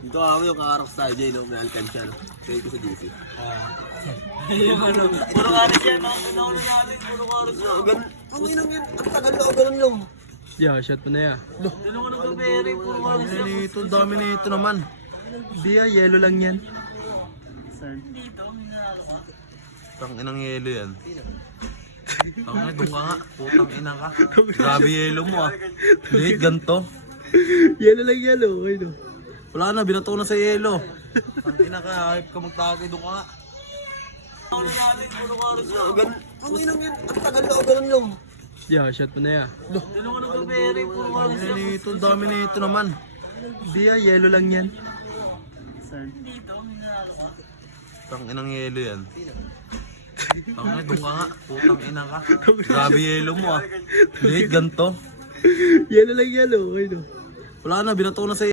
Dito ako yung kakarap sa IJ, no? May Alcantia, no? Kaya ko sa DC. Yung ano, puro karis yan, mga ganun natin, puro karis yan. Ang inang yan, ang tagal na, ganun lang. Yeah, shot mo na ya. Ganun ko nagpapere, puro karis yan. Ito, ang dami nito naman. Di ya, yellow lang yan. Dito, minalo ka. Putang inang yelo yan. Ang ina, doon ka nga. Putang ina ka. Grabe yelo mo ah. Liit, ganto. Yellow lang yellow. Ayun. Wala na, binato na sa yelo. Ang ina ka, hype ka magtagay, doon ka nga. Ganun natin, puro karis yan. Ang inang yan, ang tagal na, ganun lang. Yeah, shot mo na ya. Ganun ko nagpapere, puro karis yan. Ito, ang dami nito naman. Di ya, yellow lang yan. Dito, minalo ka. Putang inang yelo yan. Ang ina, doon ka nga. Putang ina ka. Grabe yelo mo ah. Liit, ganto. Yellow lang yellow. Ayun. Wala na, binato na sa